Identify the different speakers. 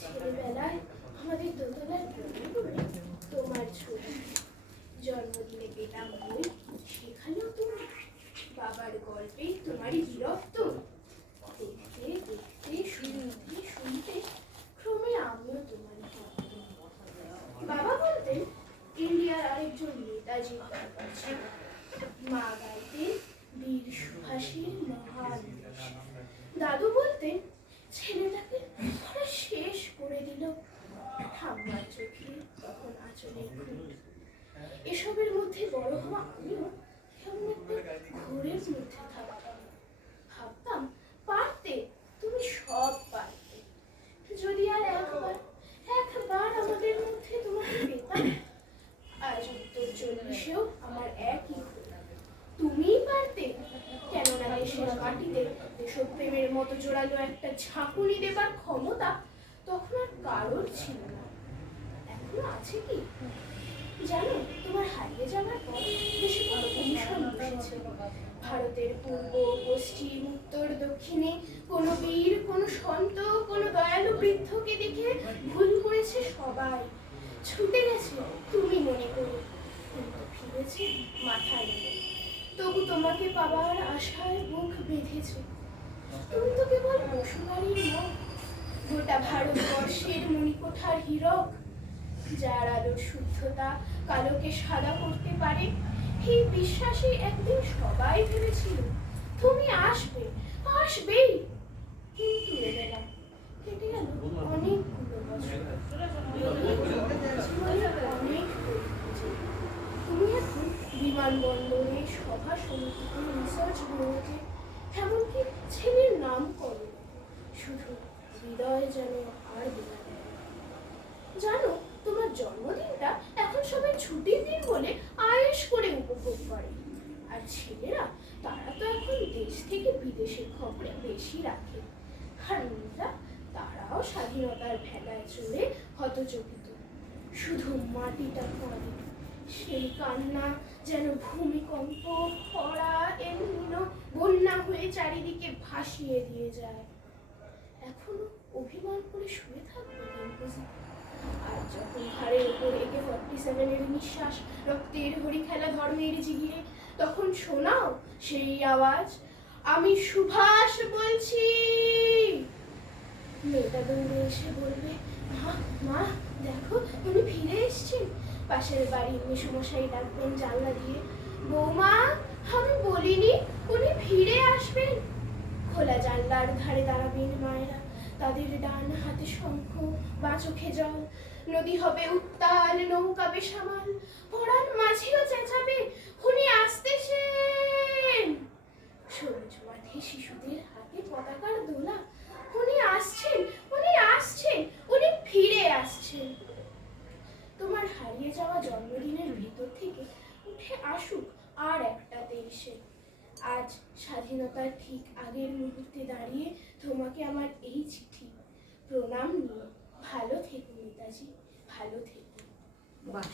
Speaker 1: ছেলেবেলায় আমাদের দোতলার তোমার ছবি জন্মদিনে পেতাম বই সেখানেও তুমি বাবার গল্পে তোমারই বীরত্ব দেখতে দেখতে, শুনতে শুনতে ক্রমে আমিও তোমার ভক্ত। বাবা বলতেন, ইন্ডিয়ার আরেকজন নেতাজি মা গাইতেন বীর সুভাষের মহান দাদু বলতেন, ছেলেটাকে ওরা শেষ করে দিল ঠাম্মার চোখে তখন আঁচলের খুঁট এসবের মধ্যে বড় হওয়া আমিও কেমন একটা ঘোরের মধ্যে থাকতাম। ভাবতাম, পারতে, তুমি সব পারতে। যদি আর একবার একবার আমাদের মধ্যে তোমাকে পেতাম, আজ উত্তর চল্লিশেও আমার একই। তুমিই পারতে, কেননা দেশের মাটিতে দেশপ্রেমের মতো জোরালো একটা ঝাঁকুনি দেবার ক্ষমতা তখন আর কারোর ছিল না। এখনও আছে কি? জানো, তোমার হারিয়ে যাওয়ার পর দেশে কত কমিশন বসেছে ভারতের পূর্ব, পশ্চিম, উত্তর, দক্ষিণে কোনো বীর, কোনো সন্ত, কোনো দয়ালু বৃদ্ধকে দেখে ভুল করেছে সবাই। ছুটে গেছে, তুমি মনে করে। কিন্তু ফিরেছে মাথা নেড়ে তবু তোমাকে পাবার আশায় বুক বেঁধেছে। তুমি তো কেবল বসুমারির নও। গোটা ভারতবর্ষের মণিকোঠার হীরক যার আলোর শুদ্ধতা কালোকে সাদা করতে পারে, এই বিশ্বাসে একদিন সবাই ভেবেছিল, তুমি আসবে, আসবেই। কিন্তু বিমানবন্দরে, সভা সমিতিতে রিসার্চ এমনকি ছেলের নাম করো। শুধু হৃদয় যেন আর বিলাতে জানো তোমার জন্মদিনটা এখন সবাই ছুটির দিন বলে আয়েশ করে উপভোগ করে। আর ছেলেরা, তারা তো এখন দেশ থেকে বিদেশের খবরে বেশি রাখে। আর মেয়েরা, তারাও স্বাধীনতার ভেলায় চড়ে হতচকিত। শুধু মাটিটা পড়ে, সেই কান্না যেন ভূমিকম্প, খরা এমনিনো বন্যা হয়ে চারিদিকে ভাসিয়ে দিয়ে যায়। এখনও অভিমান করে শুয়ে থাকব? সেভেনের নিঃশ্বাস, রক্তের হরি খেলা ধর্মের জিগিয়ে তখন শোনাও সেই আওয়াজ, আমি সুভাষ বলছি। মেয়েটা দৌড়ে এসে বলবে, মা মা, দেখো, উনি ফিরে এসছেন। পাশের বাড়ির ডাকবেন জানলা দিয়ে, বৌমা, আমি বলিনি উনি ফিরে আসবেন। খোলা জানলার ধারে দাঁড়াবেন মায়েরা, তাদের ডান হাতে শঙ্খ, বা চোখে জল। নদী হবে উত্তাল, নৌকা বেসামাল পড়ার মাঝেও চেঁচাবে উনি আসতেছেন সবুজ মাঠে শিশুদের হাতে পতাকার দোলা উনি আসছেন উনি আসছেন উনি ফিরে আসছেন। তোমার হারিয়ে যাওয়া জন্মদিনের ভিতর থেকে উঠে আসুক আর একটা দেশে। আজ স্বাধীনতার ঠিক আগের মুহূর্তে দাঁড়িয়ে তোমাকে আমার এই চিঠি, প্রণাম নিয়ে ভালো থেকো নেতাজি ভালো থেকো।
Speaker 2: বাহ